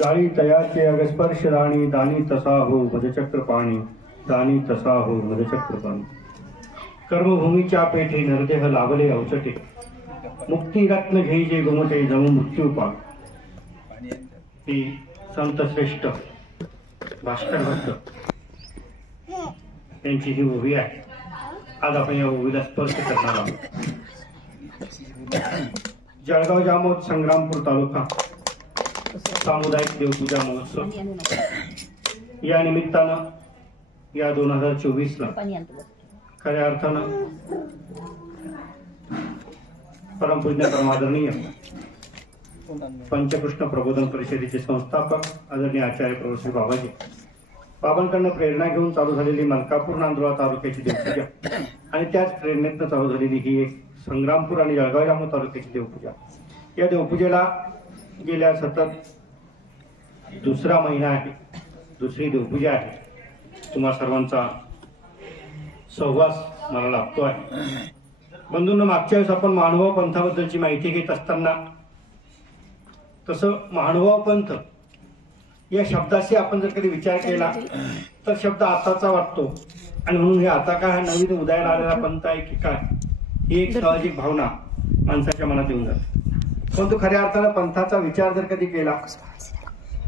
जाळी तयाचे अगस्पर्श राणी दानी तसा हो मदचक्र पाणी दानी तसा हो मदचक्र पाणी कर्मभूमीच्या पेठे नरदेह लाभले अवचटे मुक्ती रत्न घेई जे गोमटे जमू मृत्यू पाक ही संत श्रेष्ठ भास्कर भक्त यांची ही ओवी आहे। आज आपण या ओवीला स्पर्श करणार आहोत। जळगाव जामोद संग्रामपूर तालुका सामुदायिक देवपूजा महोत्सव या निमित्तानं या 2024 ला खऱ्या अर्थानं परमपूज्य परमादरणीय पंचकृष्ण प्रबोधन परिषदेचे संस्थापक आदरणीय आचार्य प्रभू बाबाजी बाबांकडनं प्रेरणा घेऊन चालू झालेली मलकापूर नांदुरा तालुक्याची देवपूजा आणि त्याच प्रेरणेतनं चालू झालेली ही एक संग्रामपूर आणि जळगाव जामोद तालुक्याची देवपूजा। या देवपूजेला गेल्या सतत दुसरा महिना आहे, दुसरी देवपूजा आहे। तुम्हा सर्वांचा सहवास मला लाभतो आहे। बंधूंनो, मागच्या वेळेस आपण महानुभाव पंथाबद्दलची माहिती घेत असताना तसं महानुभाव पंथ या शब्दाशी आपण जर कधी विचार केला तर शब्द आताचा वाटतो आणि म्हणून हे आता काय हा नवीन उदयाला आलेला पंथ आहे की काय ही एक सामाजिक भावना माणसाच्या मनात येऊन जाते। परंतु खऱ्या अर्थानं पंथाचा विचार जर कधी केला,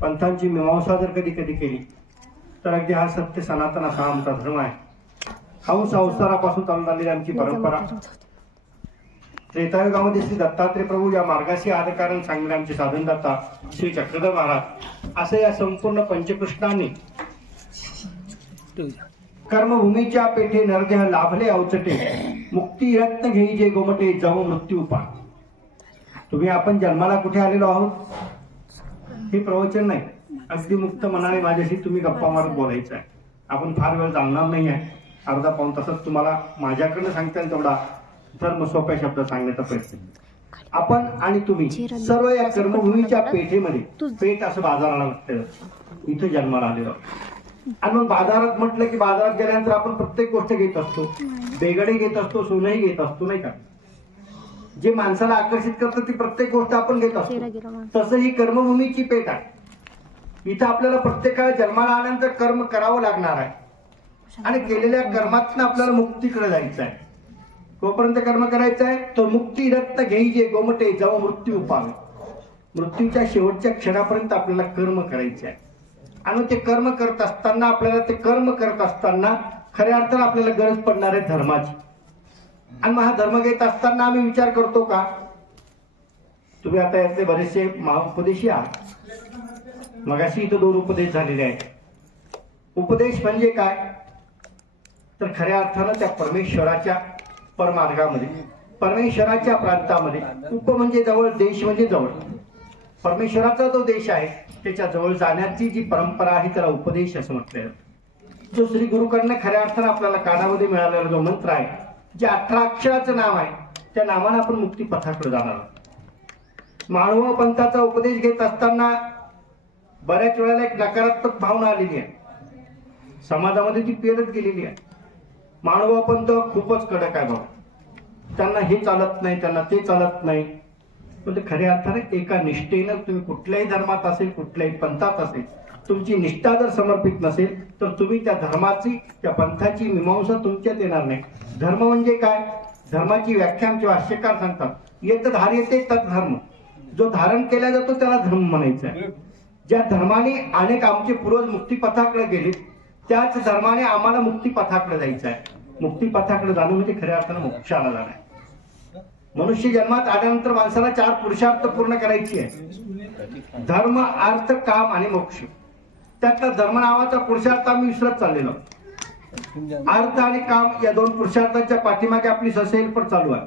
पंथांची मीमांसा जर कधी केली तर अगदी हा सत्य सनातन असा आमचा धर्म आहे। हंस अवतारापासून चालून आलेली आमची परंपरा त्रेतायुगामध्ये श्री दत्तात्रय प्रभू या मार्गाशी आदकारण सांगणारे आमचे साधनदाता श्री चक्रधर महाराज असे या संपूर्ण पंचकृष्णाने कर्मभूमीच्या पेठे नरदेह लाभले अवचटे मुक्ती रत्न घेई जे गोमटे जम मृत्यू पा। तुम्ही आपण जन्माला कुठे आलेलो आहोत हे प्रवचन नाही, अगदी मुक्त मनाने माझ्याशी तुम्ही गप्पा मारत बोलायचं आहे। आपण फार वेळ जाणणार नाही आहे, अर्धा पाऊण तासात तुम्हाला माझ्याकडनं सांगता येईल तेवढा धर्म सोप्या शब्दात सांगण्याचा प्रयत्न। आपण आणि तुम्ही सर्व या कर्मभूमीच्या पेठेमध्ये, पेठ असं बाजाराला म्हटलं, इथं जन्माला आलेलो आहोत। आणि मग बाजारात म्हटलं की बाजारात गेल्यानंतर आपण प्रत्येक गोष्ट घेत असतो, बेगडे घेत असतो, सोनंही घेत असतो, नाही का? जे माणसाला आकर्षित करतं ती प्रत्येक गोष्ट आपण घेत असतो। तसं ही कर्मभूमीची पेठ आहे। इथं आपल्याला प्रत्येकाला जन्माला आल्यानंतर कर्म करावं लागणार आहे आणि केलेल्या कर्मातून आपल्याला मुक्तीकडे जायचं आहे। तोपर्यंत कर्म करायचं आहे तो मुक्ती रत्न घेई जे गोमटे जव मृत्यू पावे। मृत्यूच्या शेवटच्या क्षणापर्यंत आपल्याला कर्म करायचे आहे आणि ते कर्म करत असताना खऱ्या अर्थानं आपल्याला गरज पडणार आहे धर्माची। आणि मग हा धर्म घेत असताना आम्ही विचार करतो का? तुम्ही आता यातले बरेचसे महाउपदेशी आहात। मगाशी इथं 2 उपदेश झालेले आहेत। उपदेश म्हणजे काय तर खऱ्या अर्थानं त्या परमेश्वराच्या परमार्गामध्ये, परमेश्वराच्या प्रांतामध्ये, उप म्हणजे जवळ, देश म्हणजे जवळ, परमेश्वराचा जो देश आहे त्याच्या जवळ जाण्याची जी परंपरा आहे त्याला उपदेश असं म्हटलं जातं। जो श्री गुरुकडनं खऱ्या अर्थानं आपल्याला कानामध्ये मिळालेला जो मंत्र आहे, जे 18 अक्षराचं नाव आहे, त्या नावानं आपण मुक्ती पथाकडे जाणार आहोत। महानुभाव पंथाचा उपदेश घेत असताना बऱ्याच वेळेला एक नकारात्मक भावना आलेली आहे, समाजामध्ये ती पेरत गेलेली आहे। महानुभाव पंथ खूपच कडक आहे बाबा, त्यांना हे चालत नाही, त्यांना ते चालत नाही। पण खऱ्या अर्थाने एका निष्ठेनं तुम्ही कुठल्याही धर्मात असेल, कुठल्याही पंथात असेल, तुमची निष्ठा जर समर्पित नसेल तर तुम्ही त्या धर्माची, त्या पंथाची मीमांसा तुमच्यात येणार नाही। धर्म म्हणजे काय? धर्माची व्याख्या आमचे भाष्यकार सांगतात, येत धार्यते तत् धर्म। जो धारण केला जातो त्याला धर्म म्हणायचं आहे। ज्या धर्माने अनेक आमचे पूर्वज मुक्तीपथाकडे गेले त्याच धर्माने आम्हाला मुक्तीपथाकडे जायचं आहे। मुक्तीपथाकडे जाणं म्हणजे खऱ्या अर्थानं मोक्षाला जाणं आहे। मनुष्य जन्मात आल्यानंतर माणसाला 4 पुरुषार्थ पूर्ण करायची आहे, धर्म, अर्थ, काम आणि मोक्ष। त्यातला धर्म नावाचा पुरुषार्थ आम्ही विसरत चाललेलो। अर्थ आणि काम या 2 पुरुषार्थांच्या पाठीमागे आपली ससेलपट चालू आहे।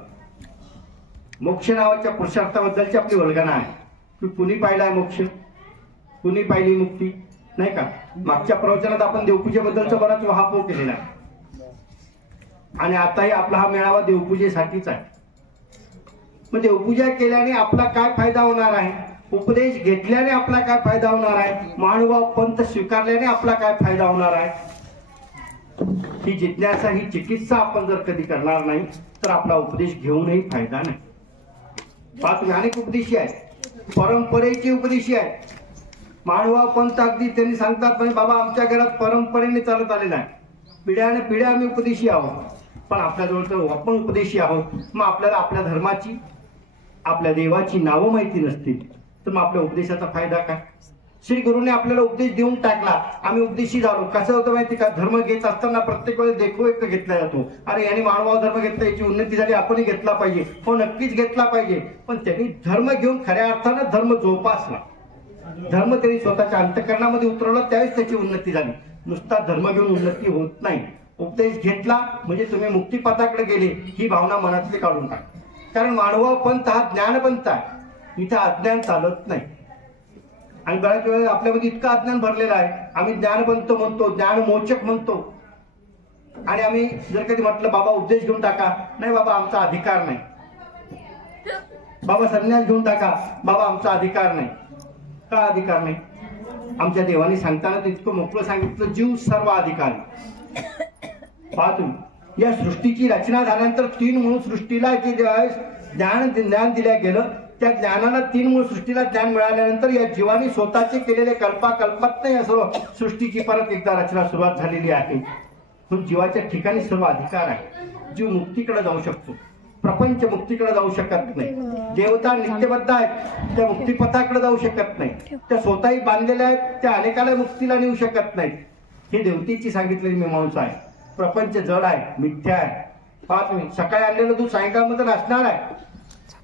मोक्ष नावाच्या पुरुषार्थाबद्दलची आपली वल्गना आहे की कुणी पाहिलाय मोक्ष, कुणी पाहिली मुक्ती, नाही का? मागच्या प्रवचनात आपण देवपूजेबद्दलचा बराच वहापोह केलेला आहे आणि आताही आपला हा मेळावा देवपूजेसाठीच आहे। मग देवपूजा केल्याने आपला काय फायदा होणार आहे? उपदेश घेतल्याने आपला काय फायदा होणार आहे? महानुभाव पंथ स्वीकारल्याने आपला काय फायदा होणार आहे? ही जिज्ञासा, ही चिकित्सा आपण जर कधी करणार नाही तर आपला उपदेश घेऊनही फायदा नाही। पाच अनेक उपदेशी आहेत, परंपरेचे उपदेशी आहेत, मानवा पंथ अगदी त्यांनी सांगतात म्हणजे बाबा आमच्या घरात परंपरेने चालत आलेला आहे, पिढ्याने पिढ्या आम्ही उपदेशी आहोत, पण आपल्याजवळ तर आपण उपदेशी आहोत, मग आपल्याला आपल्या धर्माची आपल्या देवाची नावं माहिती नसतील तर मग आपल्या उपदेशाचा फायदा काय? श्री गुरुने आपल्याला उपदेश देऊन टाकला, आम्ही उपदेशी झालो. कसं होतं माहिती का, धर्म घेत असताना प्रत्येक वेळेस देखो एक घेतला जातो. अरे यांनी मानवावर धर्म घेतला, याची उन्नती झाली, आपणही घेतला पाहिजे. हो नक्कीच घेतला पाहिजे, पण त्यांनी धर्म घेऊन खऱ्या अर्थानं धर्म जोपासला, धर्म त्यांनी स्वतःच्या अंतःकरणामध्ये उतरवला, त्यावेळेस त्याची उन्नती झाली. नुसता धर्म घेऊन उन्नती होत नाही. उपदेश घेतला म्हणजे तुम्ही मुक्तिपथाकडे गेले ही भावना मनातली काढून टाका. कारण मानवा पंथ हा ज्ञानपंथ आहे, इथं अज्ञान चालत नाही. आणि बऱ्याच वेळेला आपल्यामध्ये इतकं अज्ञान भरलेलं आहे, आम्ही ज्ञानपंथ म्हणतो, ज्ञानमोचक म्हणतो, आणि आम्ही जर कधी म्हटलं बाबा उपदेश घेऊन टाका, नाही बाबा आमचा अधिकार नाही, बाबा संन्यास घेऊन टाका, बाबा आमचा अधिकार नाही. का अधिकार नाही? आमच्या देवाने सांगताना इतकं मोकळं सांगितलं, जीव सर्व अधिकारी. पहा तुम्ही, या सृष्टीची रचना झाल्यानंतर 3 मूळ सृष्टीला जे ज्ञान दिल्या गेलं, त्या ज्ञानाला 3 मूळ सृष्टीला ज्ञान मिळाल्यानंतर या जीवाने स्वतःचे केलेले कल्पात नाही सर्व सृष्टीची परत एकदा रचना सुरुवात झालेली आहे. पण जीवाच्या ठिकाणी सर्व अधिकार आहे. जीव मुक्तीकडे जाऊ शकतो, प्रपंच मुक्तीकडे जाऊ शकत नाही. देवता नित्यबद्ध आहेत, त्या मुक्तिपथाकडे जाऊ शकत नाही. त्या स्वतःही बांधलेल्या आहेत, त्या अनेकाला मुक्तीला नेऊ शकत नाहीत. हे देवतेची सांगितलेली मीमांसा आहे. प्रपंच जड आहे, मिथ्या आहे. पहा तुम्ही, सकाळी आणलेलं दूध सायंकाळमध्ये नासणार आहे,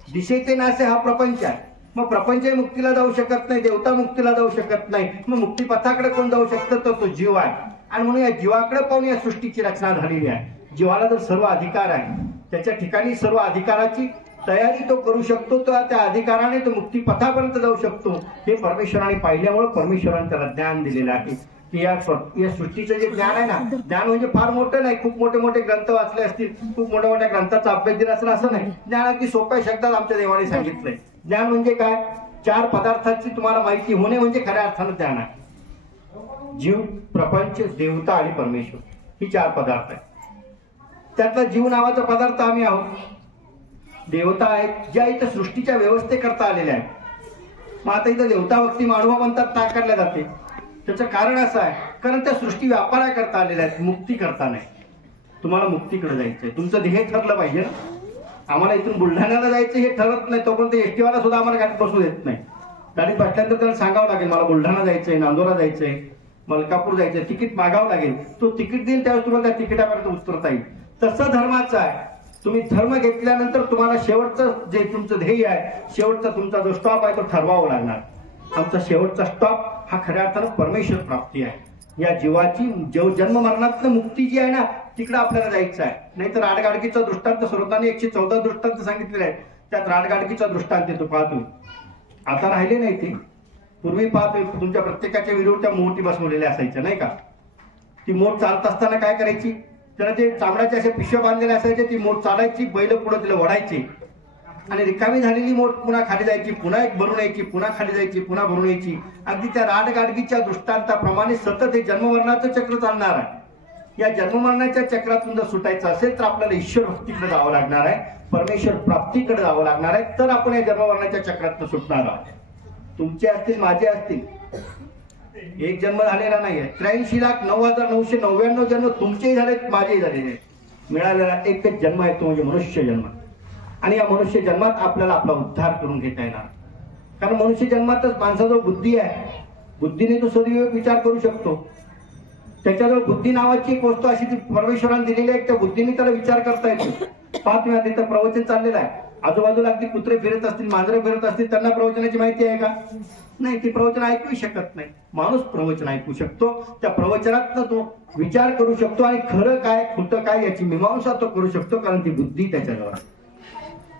दिशे ते नासे हा प्रपंच आहे. मग प्रपंचही मुक्तीला जाऊ शकत नाही, देवता मुक्तीला जाऊ शकत नाही, मग मुक्तिपथाकडे कोण जाऊ शकतं? तर तो जीव आहे. आणि म्हणून या जीवाकडे पाहून या सृष्टीची रचना झालेली आहे. जीवाला जर सर्व अधिकार आहे, त्याच्या ठिकाणी सर्व अधिकाराची तयारी तो करू शकतो, तर त्या अधिकाराने तो मुक्तिपथापर्यंत जाऊ शकतो. हे परमेश्वराने पाहिल्यामुळे परमेश्वराने त्याला ज्ञान दिलेलं आहे. की या सृष्टीचं जे ज्ञान आहे ना, ज्ञान म्हणजे फार मोठं नाही, खूप मोठे मोठे ग्रंथ वाचले असतील, खूप मोठ्या मोठ्या ग्रंथाचा अभ्यास दिला असेल असं नाही. ज्ञान अगदी सोप्या शब्दात आमच्या देवाने सांगितलंय. ज्ञान म्हणजे काय? 4 पदार्थांची तुम्हाला माहिती होणे म्हणजे खऱ्या अर्थानं ज्ञान आहे. जीव, प्रपंच, देवता आणि परमेश्वर ही 4 पदार्थ आहेत. त्यातला जीव नावाचा पदार्थ आम्ही आहोत. देवता आहेत ज्या इथं सृष्टीच्या व्यवस्थेकरता आलेल्या आहेत. मग आता इथं देवता भक्ती मानवा म्हणतात नाकारल्या जाते. त्याचं कारण असं आहे, कारण त्या सृष्टी व्यापाराकरता आलेल्या आहेत, मुक्ती करता नाही. तुम्हाला मुक्तीकडे जायचंय, तुमचं ध्येय ठरलं पाहिजे ना. आम्हाला इथून बुलढाण्याला जायचं हे ठरत नाही तोपर्यंत एसटी वाला सुद्धा आम्हाला गाडीत बसू देत नाही. गाडीत बसल्यानंतर त्याला सांगावं लागेल मला बुलढाणा जायचंय, नांदोरा जायचंय, मलकापूर जायचंय, तिकीट मागावं लागेल. तो तिकीट देईल त्यावेळेस तुम्हाला त्या तिकिटापर्यंत उतरता येईल. तसं धर्माचं आहे. तुम्ही धर्म घेतल्यानंतर तुम्हाला शेवटचं जे तुमचं ध्येय आहे, शेवटचा तुमचा जो स्टॉप आहे तो ठरवावा लागणार. आमचा शेवटचा स्टॉप हा खऱ्या अर्थानं परमेश्वर प्राप्ती आहे. या जीवाची जन्म मरणात मुक्ती जी आहे ना, तिकडे आपल्याला जायचं आहे. नाहीतर राडगाडगीचा दृष्टांत सर्वतांनी 114 दृष्टांत सांगितलेले आहेत. त्यात राडगाडगीचा दृष्टांत येतो. पाहतो आता राहिले नाही ते. पूर्वी पाहतो तुमच्या प्रत्येकाच्या विरुद्ध त्या मोठी बसवलेल्या असायच्या नाही का. ती मोठ चालत असताना काय करायची, त्याला ते चामड्याचे असे पिशव्या बांधलेले असायचे. ती मोठ चालायची, बैल पुढे तिला ओढायची आणि रिकामी झालेली मोठ पुन्हा खाली जायची, पुन्हा एक भरून यायची, पुन्हा खाली जायची, पुन्हा भरून यायची. अगदी त्या राडगाडगीच्या दृष्टांताप्रमाणे सतत हे जन्ममरणाचं चक्र चालणार आहे. या जन्ममरणाच्या चक्रातून जर सुटायचं असेल तर आपल्याला ईश्वर भक्तीकडे जावं लागणार आहे, परमेश्वर प्राप्तीकडे जावं लागणार आहे. तर आपण या जन्ममरणाच्या चक्रातून सुटणार आहोत. तुमचे असतील, माझे असतील, एक जन्म झालेला नाहीये. 83,09,999 जन्म तुमचेही झालेत, माझेही झालेले आहेत. मिळालेला एकच जन्म आहे, तो म्हणजे मनुष्य जन्म. आणि या मनुष्य जन्मात आपल्याला आपला उद्धार करून घेता येणार. कारण मनुष्य जन्मातच माणसाजवळ बुद्धी आहे. बुद्धीने तो सदैव विचार करू शकतो. त्याच्याजवळ बुद्धी नावाची एक वस्तू अशी ती परमेश्वराने दिलेली आहे, त्या बुद्धीने त्याला विचार करता येतो. पाच वेळा तिथं प्रवचन चाललेलं आहे. आजूबाजूला अगदी कुत्रे फिरत असतील, मांजरे फिरत असतील, त्यांना प्रवचनाची माहिती आहे का? नाही. ती प्रवचन ऐकू शकत नाही. माणूस प्रवचन ऐकू शकतो. त्या प्रवचनात तो विचार करू शकतो आणि खरं काय खोटं काय याची मीमांसा तो करू शकतो, कारण ती बुद्धी त्याच्याजवळ आहे.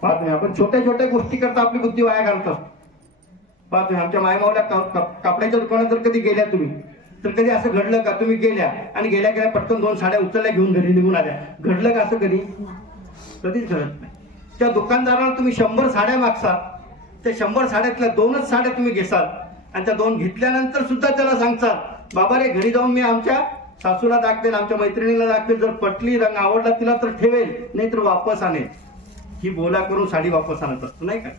पाहत नाही आपण छोट्या छोट्या गोष्टी करता आपली बुद्धी वाया घालत असतो. पाहत नाही आमच्या मायमावल्या कापड्याच्या दुकानात जर कधी गेल्या तुम्ही, तर कधी असं घडलं का तुम्ही गेल्या आणि गेल्या गेल्या पटकन 2 साड्या उचलल्या घेऊन घरी निघून आल्या? घडलं का असं कधी? कधीच घडत नाही. त्या दुकानदाराला तुम्ही 100 साड्या मागसाल, त्या 100 साड्यातल्या 2च साड्या तुम्ही घेसाल आणि त्या 2 घेतल्यानंतर सुद्धा त्याला सांगसाल बाबा रे घरी जाऊन मी आमच्या सासूला दाखवेल, आमच्या मैत्रिणीला दाखवेल, जर पटली रंग आवडला तिला तर ठेवेल, नाही तर वापस आणेल. ही बोला करून साडी वापस आणत असतो नाही का.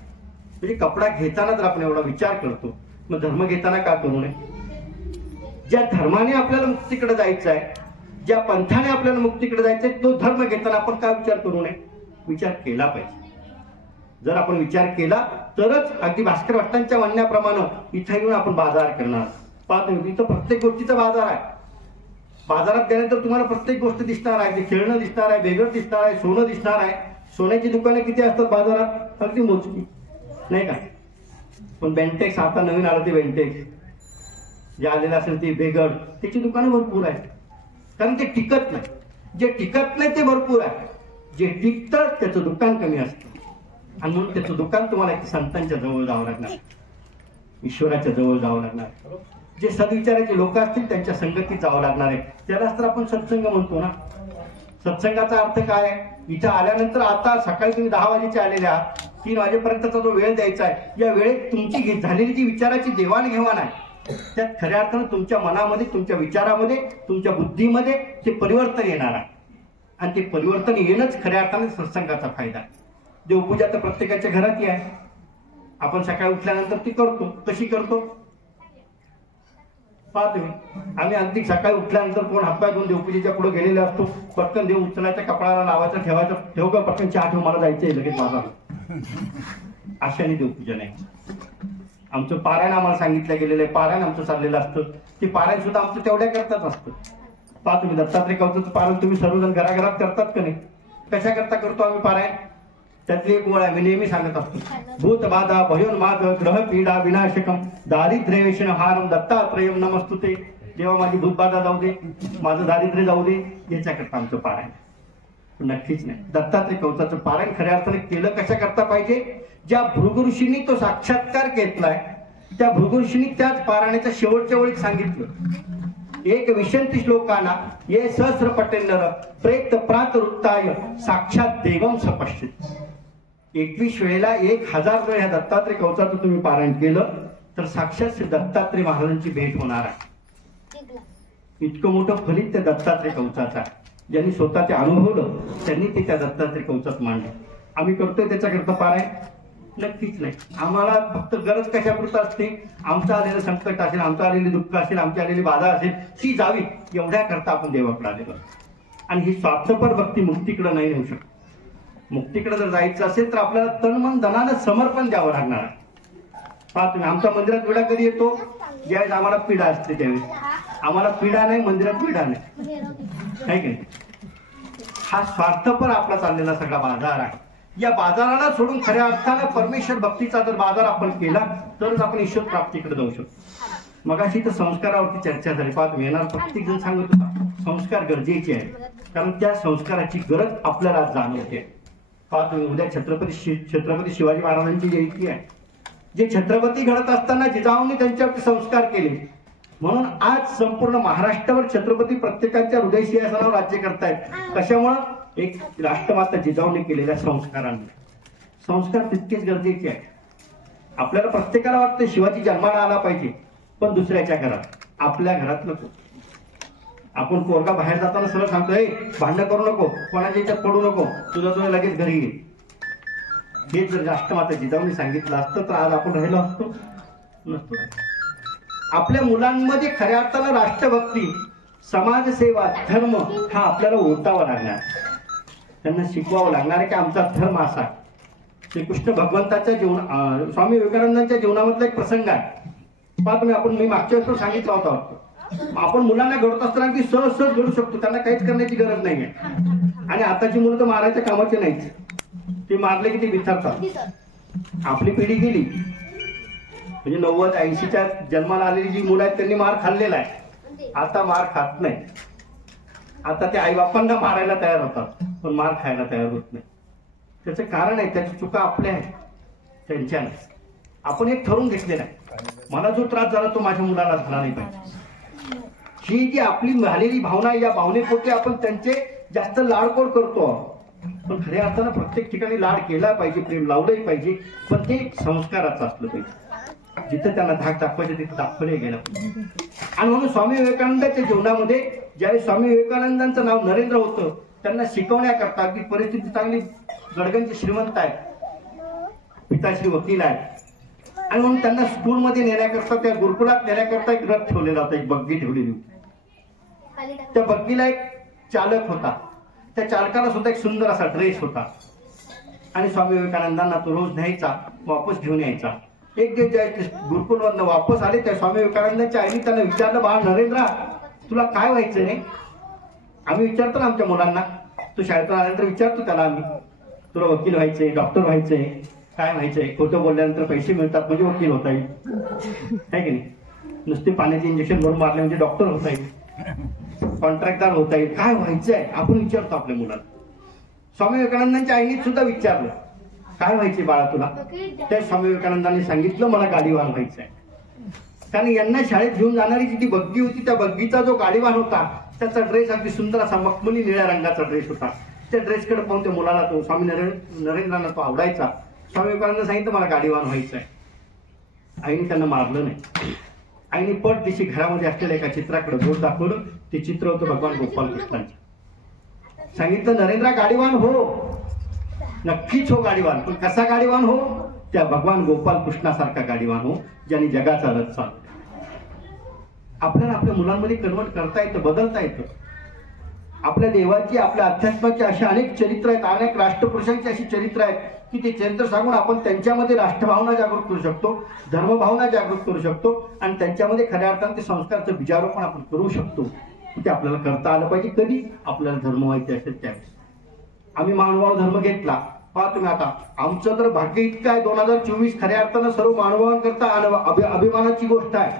म्हणजे कपडा घेताना जर आपण एवढा विचार करतो मग धर्म घेताना का करू नये? ज्या धर्माने आपल्याला मुक्तीकडे जायचं आहे, ज्या पंथाने आपल्याला मुक्तीकडे जायचंय, तो धर्म घेताना आपण का विचार करू नये? विचार केला पाहिजे. जर आपण विचार केला तरच अगदी भास्कर भट्टांच्या म्हणण्याप्रमाणे इथे येऊन आपण बाजार करणार. पाहतो इथं प्रत्येक गोष्टीचा बाजार आहे. बाजारात गेल्यानंतर तुम्हाला प्रत्येक गोष्ट दिसणार आहे. ते खेळणं दिसणार आहे, वेगळं दिसणार आहे, सोनं दिसणार आहे. सोन्याची दुकानं किती असतात बाजारात? अगदी मोजकी, नाही का? पण बेंटेक्स आता नवीन आलं, ते बेंटेक्स जे आलेलं असेल ते बेगड, त्याची दुकानं भरपूर आहेत. कारण ते टिकत नाही. जे टिकत नाही ते भरपूर आहे. जे टिकतं त्याचं दुकान कमी असतं. आणि म्हणून त्याचं दुकान तुम्हाला एक संतांच्या जवळ जावं लागणार, ईश्वराच्या जवळ जावं लागणार. जे सद्विचाराचे लोक असतील त्यांच्या संगतीत जावं लागणार आहे. त्यालाच तर आपण सत्संग म्हणतो ना. सत्संगाचा अर्थ काय आहे? इथं आल्यानंतर आता सकाळी तुम्ही 10 वाजेचे आलेले आहात, 3 वाजेपर्यंतचा जो वेळ द्यायचा आहे, या वेळेत तुमची झालेली जी विचाराची देवाणघेवाण आहे, त्यात खऱ्या अर्थानं तुमच्या मनामध्ये, तुमच्या विचारामध्ये, तुमच्या बुद्धीमध्ये ते परिवर्तन येणार आहे. आणि ते परिवर्तन येणंच खऱ्या अर्थाने सत्संगाचा फायदा आहे. देवपूजा तर प्रत्येकाच्या घरात आहे. आपण सकाळी उठल्यानंतर ती करतो. कशी करतो पाहतो. आम्ही अगदी सकाळी उठल्यानंतर कोण हातपाय धुवून देवपूजेच्या पुढे गेलेले असतो. पटकन देव उचलायच्या, कपडाला लावायचं, ठेवायचं. ठेव का पटकन चहा ठेव, मला जायचंय लगेच बाजारात. अशाने देवपूजा नाही. आमचं पारायण आम्हाला सांगितलं गेलेलं आहे. पारायण आमचं चाललेलं असतं. ते पारायण सुद्धा आमचं तेवढ्या करताच असतं. पहा तुम्ही दत्तात्रय कवचाचं पारायण तुम्ही सर्वजण घराघरात करतात का नाही? कशा करता करतो आम्ही पारायण? त्यातली एक ओळ आहे, मी नेहमी सांगत असतो. भूत बाधा भयोन्माद ग्रह पीडा विनाशकम दारिद्र्य वेशनहारम दत्तात्रयम नमस्तुते. जेव्हा माझी भूतबाधा जाऊ दे, माझं दारिद्र्य जाऊ दे, याच्याकरता आमचं पारायण. नक्कीच नाही. दत्तात्रय कवचाचं पारायण खऱ्या अर्थाने केलं कशा करता पाहिजे? ज्या भृगु ऋषींनी तो साक्षात्कार घेतलाय, त्या भृगु ऋषींनी त्याच पारायणाच्या शेवटच्या वेळी सांगितलं, एक विशंती श्लोकाना ये सहस्र पटेंडर प्रेत प्रात वृत्ताय साक्षात देवम सपश्चित. 21 वेळेला 1000 वेळ ह्या दत्तात्रय कवचाचं तुम्ही पारायण केलं तर साक्षात श्री दत्तात्रय महाराजांची भेट होणार आहे. इतकं मोठं फलित त्या दत्तात्रय कवचाचं आहे. ज्यांनी स्वतः ते अनुभवलं त्यांनी ते त्या दत्तात्रय कवचात मांडलं. आम्ही करतोय त्याच्याकरता पारायण? नक्कीच नाही. आम्हाला फक्त गरज कशापुरतं असते? आमचं आलेलं संकट असेल, आमचं आलेली दुःख असेल, आमची आलेली बाधा असेल, ती जावी एवढ्या करता आपण देवाकडे आलेलो. आणि ही स्वार्थपर भक्ती मुक्तीकडे नाही नेऊ शकत. मुक्तीकडे जर जायचं असेल तर आपल्याला तन मन धनानं समर्पण द्यावं लागणार आहे. पहा तुम्ही, आमच्या मंदिरात वेळा कधी येतो? ज्यावेळेस आम्हाला पीडा असते त्यावेळेस. आम्हाला पीडा नाही, मंदिरात पीडा नाही, आहे की नाही? हा स्वार्थपर आपला चाललेला सगळा बाजार आहे. या बाजाराला सोडून खऱ्या अर्थानं परमेश्वर भक्तीचा जर बाजार आपण केला तरच आपण ईश्वर प्राप्तीकडे जाऊ शकतो. मगाशी तर संस्कारावरती चर्चा झाली. पाहतो येणार प्रत्येक जण सांगत होता संस्कार गरजेचे आहे, कारण त्या संस्काराची गरज आपल्याला जाणवते. पाहतो उद्या छत्रपती शिवाजी महाराजांची जयंती आहे. जे छत्रपती घडत असताना जिजाऊंनी त्यांच्यावरती संस्कार केले, म्हणून आज संपूर्ण महाराष्ट्रावर छत्रपती प्रत्येकाच्या हृदय सिंहासनावर राज्य करतायत. कशामुळं? एक राष्ट्रमाता जिजाऊने केलेल्या संस्कारांनी. संस्कार तितकेच गरजेचे आहे. आपल्याला प्रत्येकाला वाटतं शिवाजी जन्माला आला पाहिजे, पण दुसऱ्याच्या घरात, आपल्या घरात नको. आपण पोरगा बाहेर जाताना सरळ सांगतोय भांडण करू नको, कोणाच्या याच्यात पडू नको, तुझं तुझं लगेच घरी ये. हे जर राष्ट्रमाता जिजाऊने सांगितलं असतं तर आज आपण राहिलो असतो? नसतो. आपल्या मुलांमध्ये खऱ्या अर्थानं राष्ट्रभक्ती, समाजसेवा, धर्म हा आपल्याला ओळखावा लागणार. त्यांना शिकवावं लागणार आहे की आमचा धर्म असा. श्रीकृष्ण भगवंताच्या स्वामी विवेकानंदांच्या जीवनामधला एक प्रसंग आहे. पहा तुम्ही, मी मागच्या वेळेस सांगितलं होतं, आपण मुलांना घडत असताना अगदी सहज सहज घडू शकतो, त्यांना काहीच करण्याची गरज नाहीये. आणि आताची मुलं तर मारायच्या कामाचे नाहीच. ते मारले की ते विचारतात. आपली पिढी गेली म्हणजे 90-80च्या जन्माला आलेली जी मुलं आहेत त्यांनी मार खाल्लेला आहे. आता मार खात नाही. आता ते आई बापांना मारायला तयार होतात पण मार खायला तयार होत नाही. त्याचं कारण आहे, त्याची चुका आपल्या आहेत, त्यांच्या नाही. आपण एक ठरवून घेतलेला आहे, मला जो त्रास झाला तो माझ्या मुलाला झाला नाही पाहिजे. ही जी आपली झालेली भावना, या भावनेपोटी आपण त्यांचे जास्त लाडकोड करतो. पण खऱ्या अर्थानं प्रत्येक ठिकाणी लाड केला पाहिजे, प्रेम लावलंही पाहिजे, पण ते संस्काराचं असलं पाहिजे. जिथं त्यांना धाक दाखवायचे तिथं दाखवले गेलं पाहिजे. आणि म्हणून स्वामी विवेकानंदांच्या जीवनामध्ये ज्यावेळी स्वामी विवेकानंदांचं नाव नरेंद्र होतं, त्यांना शिकवण्याकरता की परिस्थिती चांगली गडगंज श्रीमंत आहे, पिताश्री वकील आहेत आणि म्हणून त्यांना स्कूलमध्ये नेण्याकरता, त्या गुरुकुलात नेण्याकरता एक रथ ठेवलेला होता, एक बग्गी ठेवलेली होती. त्या बग्गीला एक चालक होता. त्या चालकाला सुद्धा एक सुंदर असा ड्रेस होता. आणि स्वामी विवेकानंदांना तो रोज न्यायचा, वापस घेऊन यायचा. एक दिवस ज्या गुरुकुलवरनं वापस आले, त्या स्वामी विवेकानंदांच्या आईने त्यांना विचारलं, बाळ नरेंद्र, तुला काय व्हायचं रे? आम्ही विचारतो ना आमच्या मुलांना, तू शाळेतून आल्यानंतर विचारतो त्याला आम्ही, तुला वकील व्हायचंय, डॉक्टर व्हायचंय, काय व्हायचंय? खोटं बोलल्यानंतर पैसे मिळतात म्हणजे वकील होता येईल, आहे की नाही? नुसते पाण्याचे इंजेक्शन भरून मारले म्हणजे डॉक्टर होता येईल, कॉन्ट्रॅक्टदार होता येईल, काय व्हायचंय आपण विचारतो आपल्या मुलांना. स्वामी विवेकानंदांच्या आईने सुद्धा विचारलं, काय व्हायचे बाळा तुला? त्या स्वामी विवेकानंदांनी सांगितलं, मला गाडीवान व्हायचंय. कारण यांना शाळेत घेऊन जाणारी जी बग्गी होती, त्या बग्गीचा जो गाडीवान होता, त्याचा ड्रेस अगदी सुंदर असा मखमली निळ्या रंगाचा ड्रेस होता. त्या ड्रेसकडे पाहून त्या मुलाला, तो स्वामी नरेंद्रांना तो आवडायचा. स्वामी विवेकानंद सांगितलं, मला गाडीवान व्हायचंय. आईने त्यांना मारलं नाही. आईने पट दिशी घरामध्ये असलेल्या एका चित्राकडे बोट दाखवलं. ते चित्र होतं भगवान गोपाल कृष्णांचं. सांगितलं, नरेंद्र गाडीवान हो, नक्कीच हो गाडीवान, पण कसा गाडीवान हो? त्या भगवान गोपाल कृष्णासारखा गाडीवान हो, ज्यांनी जगाचा रथ चालवला. आपल्याला आपल्या मुलांमध्ये कन्वर्ट करता येतं, बदलता येतं. आपल्या देवाची, आपल्या अध्यात्माची अशी अनेक चरित्र आहेत, अनेक राष्ट्रपुरुषांची अशी चरित्र आहेत की ते चरित्र सांगून आपण त्यांच्यामध्ये राष्ट्रभावना जागृत करू शकतो, धर्मभावना जागृत करू शकतो आणि त्यांच्यामध्ये खऱ्या अर्थाने ते संस्काराचं बीजारोपण आपण करू शकतो. ते आपल्याला करता आलं पाहिजे. कधी आपल्याला धर्म माहिती असेल त्यावेळेस. आम्ही मानवभाव धर्म घेतला, पहा तुम्ही आता आमचं तर भाग्य इतकं आहे, 2024 खऱ्या अर्थानं सर्व मानवांकरता अभिमानाची गोष्ट आहे.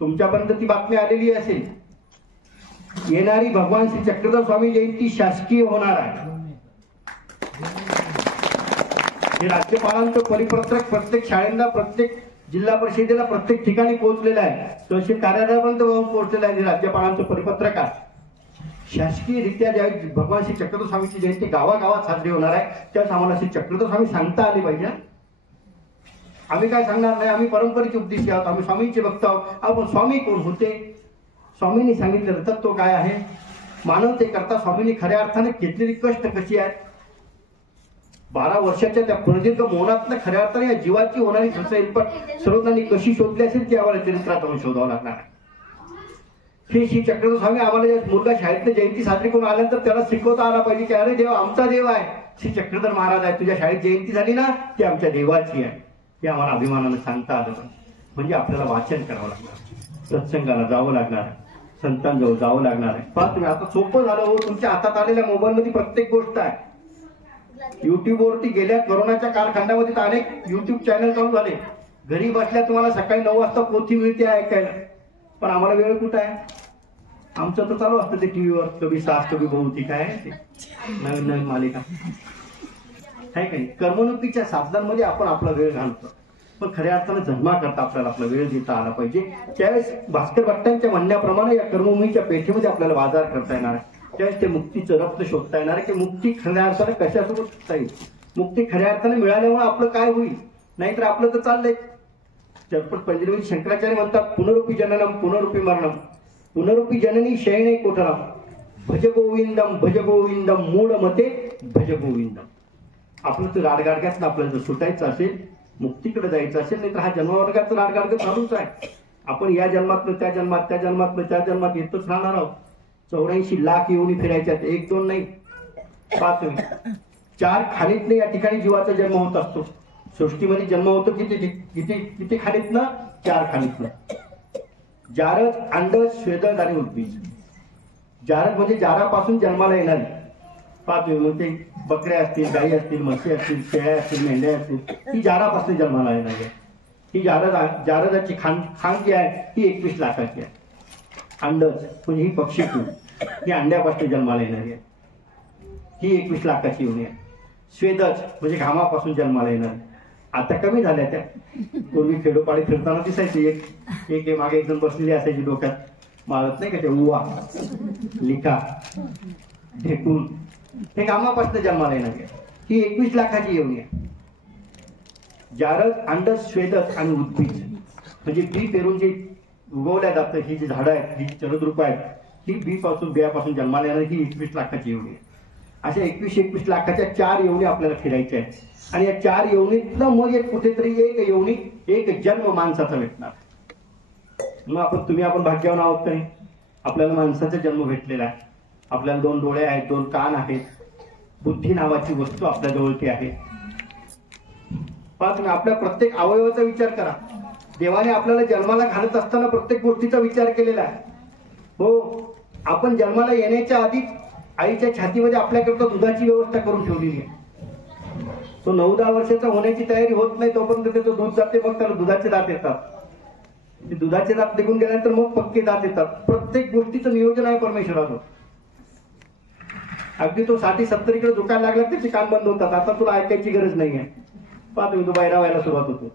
तुमच्यापर्यंत ती बातमी आलेली असेल, येणारी भगवान श्री चक्रधर स्वामी जयंती शासकीय होणार आहे. हे राज्यपालांचं परिपत्रक प्रत्येक शाळेला, प्रत्येक जिल्हा परिषदेला, प्रत्येक ठिकाणी पोहोचलेलं आहे. तहसील कार्यालयापर्यंत पोहोचलेलं आहे. राज्यपालांचं परिपत्रक आहे. शासकीय रित्या ज्यावेळी भगवान श्री चक्रधर स्वामीची जयंती गावागावात साजरी होणार आहे, त्यावेळेस आम्हाला श्री चक्रधर स्वामी सांगता आले पाहिजे. आम्ही काय सांगणार नाही, आम्ही परंपरेचे उपदेशी आहोत, आम्ही स्वामींचे भक्त आहोत. आपण स्वामी कोण होते? स्वामींनी सांगितलेलं तत्व काय आहे? मानवतेकरता स्वामींनी खऱ्या अर्थाने घेतलेली कष्ट कशी आहेत? 12 वर्षाच्या त्या प्रदीर्घ मौनातनं खऱ्या अर्थाने या जीवाची होणारी पण सर्वजणांनी कशी शोधली असेल ती आम्हाला चरित्रात शोधावं लागणार आहे. हे श्री चक्रधर स्वामी आम्हाला मुलगा शाळेतली जयंती साजरी करून आल्यानंतर त्याला शिकवता आला पाहिजे की अरे देव, आमचा देव आहे श्री चक्रधर महाराज आहे, तुझ्या शाळेत जयंती झाली ना ती आमच्या देवाची आहे, हे आम्हाला अभिमानानं सांगता आलं पाहिजे. म्हणजे आपल्याला वाचन करावं लागणार, सत्संगाला जावं लागणार आहे, संतांजवळ जावं लागणार आहे. पहा तुम्ही आता सोपं झालं हो, तुमच्या हातात आलेल्या मोबाईल मध्ये प्रत्येक गोष्ट आहे. युट्यूबवरती गेल्या कोरोनाच्या कालखंडामध्ये तर अनेक युट्यूब चॅनल चालू झाले. घरी बसल्या तुम्हाला सकाळी 9 वाजता पोथी मिळते ऐकायला, पण आम्हाला वेळ कुठं आहे? आमचं तर चालू असतं ते टीव्हीवर, कभी सास कभी बहू, ती काय आहे ते नवीन नवीन मालिका आहे काही. कर्मणुकीच्या साधनांमध्ये आपण आपला वेळ घालतो, पण खऱ्या अर्थानं जन्मा करता आपल्याला आपला वेळ देता आला पाहिजे. त्यावेळेस भास्कर भट्टांच्या म्हणण्याप्रमाणे या कर्मभूमीच्या पेठेमध्ये आपल्याला बाजार करता येणार आहे. त्यावेळेस ते मुक्तीचं रत्न शोधता येणार आहे की मुक्ती खऱ्या अर्थाने कशासोबत शोधता येईल. मुक्ती खऱ्या अर्थाने मिळाल्यामुळे आपलं काय होईल? नाहीतर आपलं तर चाललंय चरपट पंजरवरी. शंकराचार्य म्हणतात, पुनरुपी जननम पुनरुपी मरणम, पुनरुपी जननी शयने कोठरम, भज गोविंदम मूळ मते भज गोविंदम. आपलं तर राडगाडग्यातनं आपल्याला जर सुटायचं असेल, मुक्तीकडे जायचं असेल, नाही तर हा जन्मवर्गाचं राडगाडग चालूच आहे. आपण या जन्मातनं त्या जन्मात, त्या जन्मातनं त्या जन्मात येतच राहणार आहोत. 84 लाख येऊन फिरायच्यात, 1-2 नाही. पाहतो 4 खाणीतनं या ठिकाणी जीवाचा जन्म होत असतो. सृष्टीमध्ये जन्म होतो किती खाणीतनं? 4 खाणीतनं. जारज, अंडज, स्वेदज आणि उद्भिज. जारज म्हणजे जारापासून जन्माला येणारी. पाहतोय मग ते बकऱ्या असतील, गाई असतील, म्हशी असतील, शेळ्या असतील, मेंढ्या असतील, ही जारापासून जन्माला येणारी आहे. ही जारजाची खाण जी आहे ही 21 लाखाची आहे. अंडज म्हणजे ही पक्षी कुळ, ही अंड्यापासून जन्माला येणारी आहे, ही 21 लाखाची येऊन आहे. स्वेदज म्हणजे घामापासून जन्माला येणार. आता कमी झाल्या त्या. पूर्वी खेडोपाडी फिरताना दिसायची एक मागे एकदम बसलेली असायची, डोक्यात मारत नाही का ते उवा, लिका, ढेकून, हे घामापासून जन्माला येणार आहे. ही 21 लाखाची येऊन आहे. जारज, अंडज, स्वेदज आणि उद्भिज म्हणजे बी पेरून जे उगवल्या जातं, ही जी झाडं आहेत, ही जलद्रूप आहेत, ही बियापासून जन्माला येणार, ही 21 लाखाची येऊन आहे. अशा 21 लाखाच्या 4 योनी आपल्याला फिरायच्या आहेत आणि या 4 योनीतनं मग एक कुठेतरी एक योनी एक जन्म माणसाचा भेटणार. मग आपण भाग्यवान आहोत नाही. आपल्याला माणसाचा जन्म भेटलेला आहे. आपल्याला 2 डोळे आहेत, 2 कान आहेत, बुद्धी नावाची वस्तू आपल्या जवळची आहे. तुम्ही आपल्या प्रत्येक अवयवाचा विचार करा. देवाने आपल्याला जन्माला घालत असताना प्रत्येक गोष्टीचा विचार केलेला आहे. हो, आपण जन्माला येण्याच्या आधी आईच्या छातीमध्ये आपल्याकरता दुधाची व्यवस्था करून ठेवलेली आहे. तो 9-10 वर्षाचा होण्याची तयारी होत नाही तोपर्यंत त्याचं दूध जाते, मग त्याला दुधाचे दात येतात. ते दुधाचे दात निघून गेल्यानंतर मग पक्के दात येतात. प्रत्येक गोष्टीचं नियोजन आहे परमेश्वराचं. अगदी तो 60-70 कडे झुकायला लागला त्याचे कान बंद होतात. आता तुला ऐकायची गरज नाही आहे. तुम्ही तो बाहेर व्हायला सुरुवात होतो.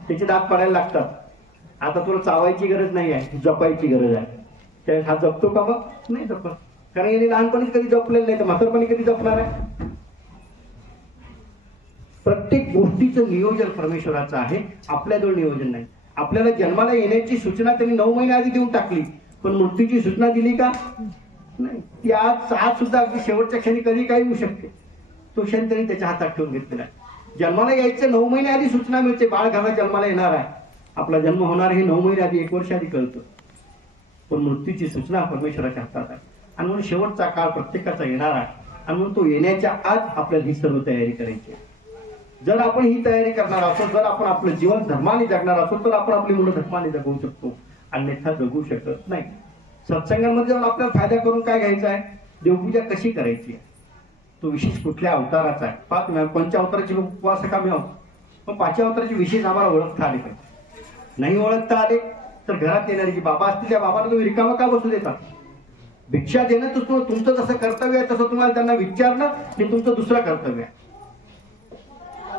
त्याचे दात पडायला लागतात. आता तुला चावायची गरज नाही आहे, जपायची गरज आहे. त्यावेळेस हा जपतो का? मग नाही जपत, कारण याने लहानपणीच कधी जपलेलं नाही तर म्हातारपणी कधी जपणार आहे. प्रत्येक गोष्टीचं नियोजन परमेश्वराचं आहे, आपल्याजवळ नियोजन नाही. आपल्याला जन्माला येण्याची सूचना त्यांनी 9 महिने आधी देऊन टाकली, पण मृत्यूची सूचना दिली का? नाही. ती आज सुद्धा अगदी शेवटच्या क्षणी कधी काही होऊ शकते. तो क्षण त्यांनी त्याच्या हातात ठेवून घेतलेला आहे. जन्माला यायचं 9 महिने आधी सूचना मिळते, बाळ घरात जन्माला येणार आहे, आपला जन्म होणार हे 9 महिने आधी, 1 वर्ष आधी कळतं. पण मृत्यूची सूचना परमेश्वराच्या हातात आहे आणि म्हणून शेवटचा काळ प्रत्येकाचा येणार आहे आणि म्हणून तो येण्याच्या आत आपल्याला ही सर्व तयारी करायची आहे. जर आपण ही तयारी करणार असो, जर आपण आपलं जीवन धर्माने जगणार असो, तर आपण आपली मुलं धर्माने जगवू शकतो, अन्यथा जगू शकत नाही. सत्संगामध्ये जाऊन आपल्याला फायदा करून काय घ्यायचा आहे? देवपूजा कशी करायची आहे, तो विशेष कुठल्या अवताराचा आहे. 5 पंचावताराचे लोक उपवासक आम्ही आहोत, पण 5 अवताराचे विशेष आम्हाला ओळखता आले पाहिजे. नाही ओळखता आले तर घरात येणारे जे बाबा असतील त्या बाबांना तुम्ही रिकामा का बसू देतात? भिक्षा देणं तुमचं जसं कर्तव्य आहे तसं तुम्हाला त्यांना विचारणं हे तुमचं दुसरं कर्तव्य आहे.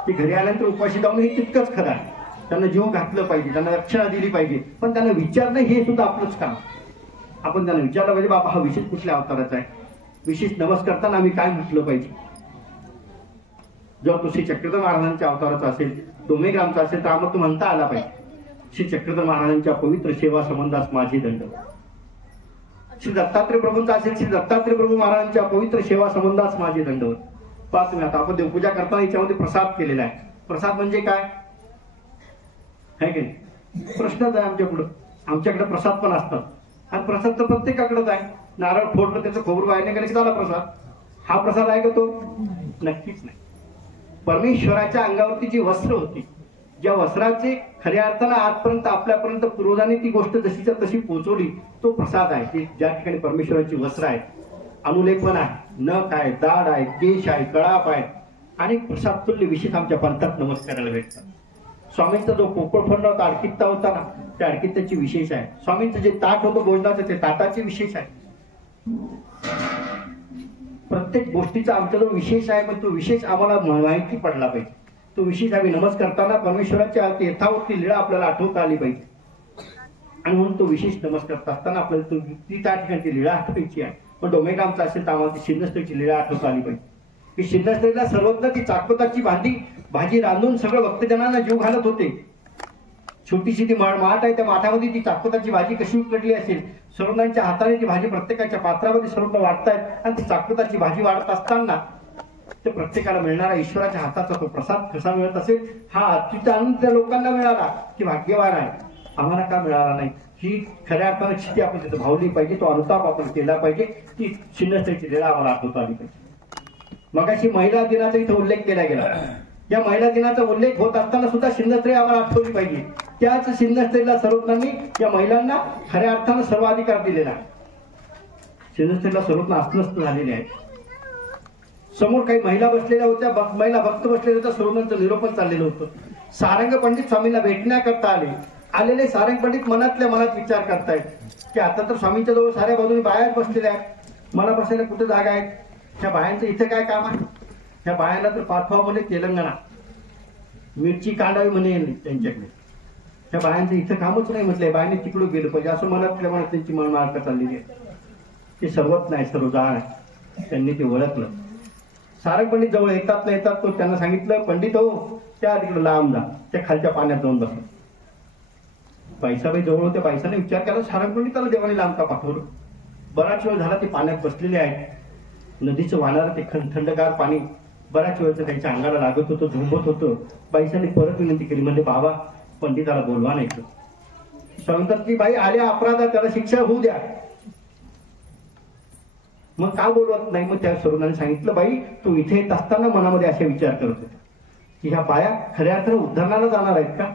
ते घरी आल्यानंतर उपाशी जाऊन हे तितकंच खरं आहे. त्यांना जीव घातलं पाहिजे, त्यांना रक्षणा दिली पाहिजे, पण त्यांना विचारणं हे सुद्धा आपलंच काम. आपण त्यांना विचारलं पाहिजे, बाबा हा विशेष कुठल्या अवताराचा आहे, विशेष नमस्कार करताना आम्ही काय म्हटलं पाहिजे. जेव्हा तो श्री चक्रधर महाराजांच्या अवताराचा असेल, डोमेग्रामचा असेल, तर आम्हाला तो म्हणता आला पाहिजे, श्री चक्रधर महाराजांच्या पवित्र सेवा संबंधास माझे दंडवत. श्री दत्तात्रय प्रभूंचा असेल, श्री दत्तात्रय प्रभू महाराजांच्या पवित्र सेवा संबंधास माझे दंडवत. तुम्ही आता आपण देवपूजा करताना याच्यामध्ये प्रसाद केलेला आहे. प्रसाद म्हणजे काय आहे की नाही? प्रश्नच आहे आमच्याकडे प्रसाद पण असतात आणि प्रसाद तर प्रत्येकाकडेच आहे. नारळ फोडलं, त्याचं खोबरं वाहिलं गेलं की झाला प्रसाद. हा प्रसाद आहे का तो? नक्कीच नाही. परमेश्वराच्या अंगावरती जी वस्त्र होती, ज्या वस्त्राचे खऱ्या अर्थानं आजपर्यंत आपल्यापर्यंत पूर्वजांनी ती गोष्ट जशीच्या तशी पोहोचवली, तो प्रसाद आहे. की ज्या ठिकाणी परमेश्वराची वस्त्र आहे, अनुलेपन आहे, नख आहे, दाढ आहे, केश आहे, कळाप आहे आणि प्रसाद तुल्य विशेष आमच्या पंथात नमस्काराला भेटतात. स्वामींचा जो पोकळ फंड होता, अडकित्ता होता ना, त्या अडकित्ताची विशेष आहे. स्वामींचं जे ताट होतं भोजनाचं, ते ताटाचे विशेष आहे. प्रत्येक गोष्टीचा आमच्याजवळ विशेष आहे, पण तो विशेष आम्हाला माहिती पडला पाहिजे. तो विशेष आम्ही नमस्कार करताना परमेश्वराच्या यथावती लीळा आपल्याला आठवता आली पाहिजे आणि म्हणून तो विशेष नमस्कार असताना आपल्याला ती त्या ठिकाणी लीळा आठवायची आहे. पण डोमेग्रामचा असेल तर आम्हाला ती शिन्नस्त्रीची लीळा आठवता आली पाहिजे. की शिन्नस्त्रीला सर्वज्ञ ती चाकपताची भाजी रांधून सगळं भक्तजनांना जीव घालत होते. छोटीशी ती माठ आहे, त्या माठामध्ये ती चाकपताची भाजी कशी उकडली असेल, सर्वांच्या हाताने ती भाजी प्रत्येकाच्या पात्रामध्ये सर्वज्ञ वाढतायत आणि ती चाकपताची भाजी वाढत असताना ते प्रत्येकाला मिळणारा ईश्वराच्या हाताचा तो प्रसाद कसा मिळत असेल, हा अत्युच्च आनंद त्या लोकांना मिळाला की भाग्यवान आहे. आम्हाला का मिळाला नाही? ही खऱ्या अर्थानं स्थिती आपण तिथं भावली पाहिजे, तो अनुताप आपण केला पाहिजे. ती शिन्नस्त्रीची लीळा आम्हाला आठवता आली पाहिजे. मगाशी महिला दिनाचा इथं उल्लेख केला गेला. या महिला दिनाचा उल्लेख होत असताना सुद्धा शिन्नस्त्री आम्हाला आठवली पाहिजे. त्याच शिन्नस्त्रीला सर्वज्ञांनी या महिलांना खऱ्या अर्थानं सर्व अधिकार दिलेला आहे. शिन्नस्त्रीला सर्वज्ञ अस्वस्थ झालेले आहेत. समोर काही महिला बसलेल्या होत्या, महिला भक्त बसलेल्या होत्या, सर्वज्ञांचं निरोपण चाललेलं होतं. सारंग पंडित स्वामींना भेटण्याकरता आलेले सारंग पंडित मनातल्या मनात विचार करतायत की आता तर स्वामींच्या जवळ साऱ्या बाजूने बायाच बसलेल्या आहेत, मला बसायला कुठे जागा आहेत? ह्या बायांचं इथं काय काम आहे? ह्या बायांना तर पाठवा म्हणे तेलंगणा, मिरची काढावी म्हणे त्यांच्याकडे. ह्या बायांचं इथं कामच नाही म्हटलंय, बायांनी तिकडे गेलं पाहिजे असं मनातल्या मनात त्यांची मनमार्ग चाललेली आहे. ते सर्वच नाही, सर्व जाण आहे. त्यांनी ते ओळखलं. सारंग पंडित जवळ येतात नाही येतात, तो त्यांना सांगितलं, पंडित हो त्या तिकडे लांब जा, त्या खालच्या पाण्यात जाऊन बसा. पैसाबाई जवळ होत्या, पैसाने विचार केला, सारंग पंडिताला देवाने लांब का पाठवलं? बराच वेळ झाला ते पाण्यात बसलेले आहेत. नदीचं वाहणारं ते थंडगार पाणी बऱ्याच वेळचं त्यांच्या अंगाला लागत होतं, झोंबत होतं. बाईसाने परत विनंती केली, म्हणजे बाबा पंडिताला बोलवा नाही. स्वामी म्हणतात की बाई आल्या अपराधात, त्याला शिक्षा होऊ द्या. मग का बोलवत नाही? मग त्या सरोनाने सांगितलं, बाई तू इथे येत असताना मनामध्ये असे विचार करत होता की ह्या बाया खऱ्या अर्थाने उद्धरणाला जाणार आहेत का?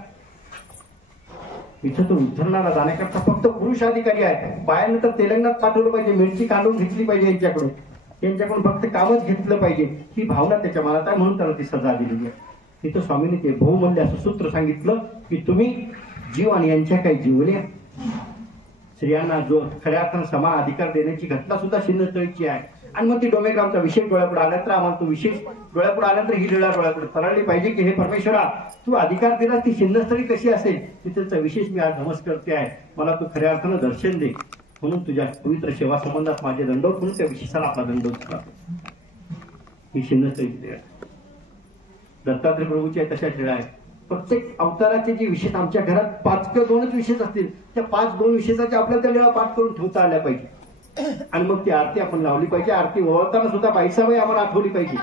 इथं तो उद्धरणाला जाण्याकरता फक्त पुरुष अधिकारी आहेत. बायांना तर तेलंगणात पाठवलं पाहिजे, मिरची काढून घेतली पाहिजे यांच्याकडून फक्त कामच घेतलं पाहिजे, ही भावना त्याच्या मनात आहे, म्हणून त्याला ती सजा दिलेली आहे. तिथं स्वामींनी ते बहुमूल्य असं सूत्र सांगितलं की तुम्ही जीव आणि यांच्या काही जीवल्या स्त्रियांना जो खऱ्या अर्थानं समान अधिकार देण्याची घटना सुद्धा शिन्नतळीची आहे. आणि मग ती डोमेग्रामचा विषय डोळ्यापुढे आल्यानंतर आम्हाला तो विशेष डोळ्यापुढे आल्यानंतर ही लीळा डोळ्यापुढे तरळली पाहिजे की हे परमेश्वरा, तू अधिकार दिला, ती शिन्नस्थळी कशी असेल तिथेचा विशेष मी आज नमस्कार करते आहे. मला तू खऱ्या अर्थानं दर्शन दे, म्हणून तुझ्या पवित्र सेवा संबंधात माझे दंडवत, म्हणून त्या विशेषाला आपला दंडवत करा. ही शिन्नस्थळीची लीळा दत्तात्रय प्रभूची आहे, तशाच लीळा आहे. प्रत्येक अवताराचे जे विशेष आमच्या घरात 5 किंवा 2च विशेष असतील, त्या 5-2 विशेषाच्या आपल्याला त्या लीळा पाठ करून ठेवता आल्या पाहिजे. आणि मग ती आरती आपण लावली पाहिजे. आरती ओळखताना सुद्धा बाईसाबाई आम्हाला आठवली पाहिजे.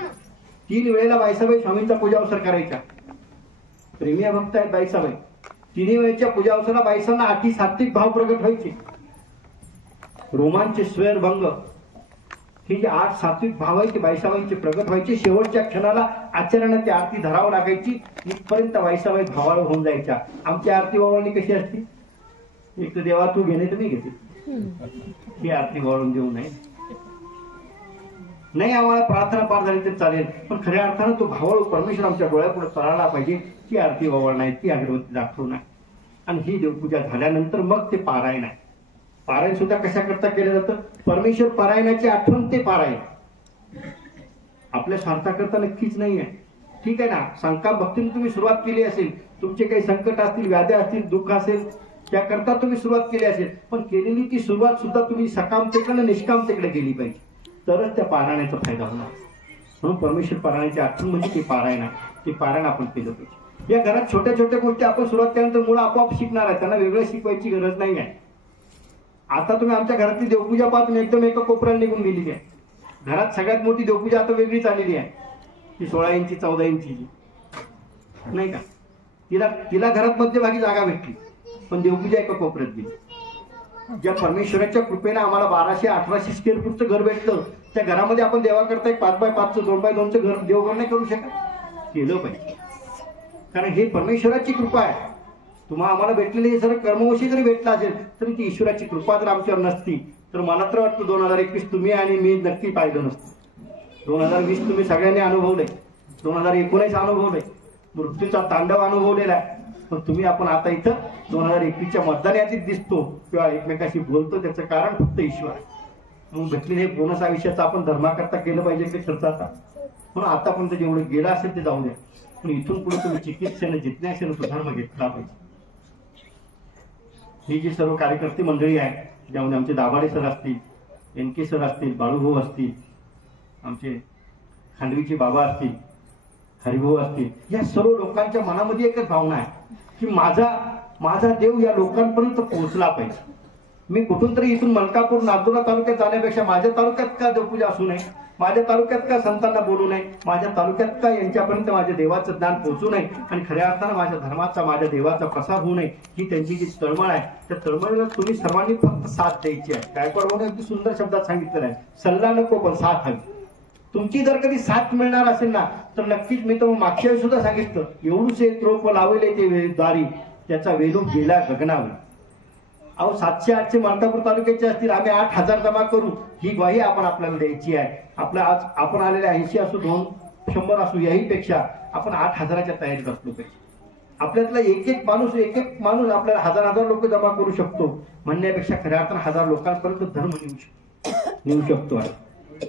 3 वेळेला बाईसाबाई स्वामींचा पूजा अवसर करायचा. प्रेमिया भक्त आहेत बाईसाबाई. 3 वेळेच्या पूजा अवसराला बाईसांना अति सात्विक भाव प्रगट व्हायचे. रोमांचे स्वेरभंग हे जे 8 सात्विक भाव आहेत ते बाईसाबाईंचे प्रगट व्हायचे. शेवटच्या क्षणाला आचरणात ती आरती धरावं लागायची. इथपर्यंत बाईसाबाई भावाळ होऊन जायच्या. आमची आरती वावळणी कशी असती? एक तर देवा तू घेणे तर मी घेते, ही आरती वाळून देऊ नये. नाही आम्हाला प्रार्थना पार झाली तर चालेल, पण खऱ्या अर्थानं तो भावाळू परमेश्वर आमच्या डोळ्यापुढे तरळला पाहिजे. ती आरती वावळ नाही, ती अगरबत्ती दाखवू नाही. आणि ही देवपूजा झाल्यानंतर मग ते पारायण आहे. पारायण सुद्धा कशा करता केलं जातं? परमेश्वर पारायणाची आठवण ते पारायण आपल्या स्वार्थाकरता नक्कीच नाही आहे. ठीक आहे ना, संकल्प भक्तीने तुम्ही सुरुवात केली असेल, तुमचे काही संकट असतील, व्याधी असतील, दुःख असेल, त्याकरता तुम्ही सुरुवात केली असेल, पण केलेली ती सुरुवात सुद्धा तुम्ही सकामतेकडे निष्कामतेकडे केली पाहिजे, तरच त्या पारायणाचा फायदा होणार. म्हणून परमेश्वर पारायणाची आठवण म्हणजे ते पारायण आहे. ते पारायण आपण केलं पाहिजे. या घरात छोट्या छोट्या गोष्टी आपण सुरुवात केल्यानंतर मुलं आपोआप शिकणार आहे, त्यांना वेगळं शिकवायची गरज नाही आहे. आता तुम्ही आमच्या घरातली देवपूजा पाहत एकदम एका कोपऱ्याला निघून गेलेली आहे. घरात सगळ्यात मोठी देवपूजा आता वेगळीच आलेली आहे, ती 16 इंची 14 इंचीची नाही का. तिला घरात मध्यभागी जागा भेटली, पण देवपूजा एका कोपऱ्यात गेली. ज्या परमेश्वराच्या कृपेने आम्हाला 1200-1800 स्क्वेअर फूटचं घर भेटलं, त्या घरामध्ये आपण देवा करता 5x5चं 2x2चं घर देवघर नाही करू शकत? केलं पाहिजे, कारण हे परमेश्वराची कृपा आहे. तुम्हाला आम्हाला भेटलेले हे सर्व कर्मवशी जरी भेटलं असेल तरी ती ईश्वराची कृपा जर आमच्यावर नसती तर मला तर वाटतं 2021 तुम्ही आणि मी नक्की पाहिलं नसतं. 2020 तुम्ही सगळ्यांनी अनुभवलंय, 2019 अनुभवलंय, मृत्यूचा तांडव अनुभवलेला आहे. पण तुम्ही आपण आता इथं 2021च्या मतदान यादीत दिसतो किंवा एकमेकाशी बोलतो, त्याचं कारण फक्त ईश्वर आहे. म्हणून भेटलेले बोनस आयुष्याचं आपण धर्माकरता केलं पाहिजे की खर्च आता. म्हणून आतापर्यंत जेवढं गेलं असेल ते जाऊ द्या, पण इथून पुढे तुम्ही चिकित्सेनं जिज्ञासेनं सुधारणा घेतला पाहिजे. ही जी सर्व कार्यकर्ते मंडळी आहे, ज्यामध्ये आमचे दाभाडे सर असतील, NK सर असतील, बाळूभाऊ असतील, आमचे खांडवीचे बाबा असतील, हरिभाऊ असतील, या सर्व लोकांच्या मनामध्ये एकच भावना आहे की माझा देव या लोकांपर्यंत पोहोचला पाहिजे. मी कुठून तरी इथून मलकापूर नागदुरा तालुक्यात जाण्यापेक्षा माझ्या तालुक्यात का देवपूजा असू नये, माझ्या तालुक्यात का संतांना बोलू नये, माझ्या तालुक्यात का यांच्यापर्यंत माझ्या देवाचं ज्ञान पोहोचू नये आणि खऱ्या अर्थानं माझ्या धर्माचा, माझ्या देवाचा प्रसार होऊ नये, ही त्यांची जी तळमळ आहे, त्या तळमळीला तुम्ही सर्वांनी फक्त साथ द्यायची आहे. गायकवाड अगदी सुंदर शब्दात सांगितलेलं आहे, सल्ला नको पण साथ हवी. तुमची जर कधी साथ मिळणार असेल ना तर नक्कीच, मी तर मागच्या वेळी सुद्धा सांगितलं, एवढूसे रोप लावले ते दारी त्याचा वेलू गेला गगनावर. अहो 700-800 मलकापूर तालुक्याचे असतील, आम्ही 8000 जमा करू, ही ग्वाही आपल्याला द्यायची आहे. आपल्या आज आपण आलेले 80 असू 200 असू, याही पेक्षा आपण 8000च्या तयारीत असलो पाहिजे. आपल्यातला एक एक माणूस आपल्याला 1000 लोक जमा करू शकतो म्हणण्यापेक्षा खऱ्या अर्थानं 1000 लोकांपर्यंत धर्म नेऊ शकतो आहे.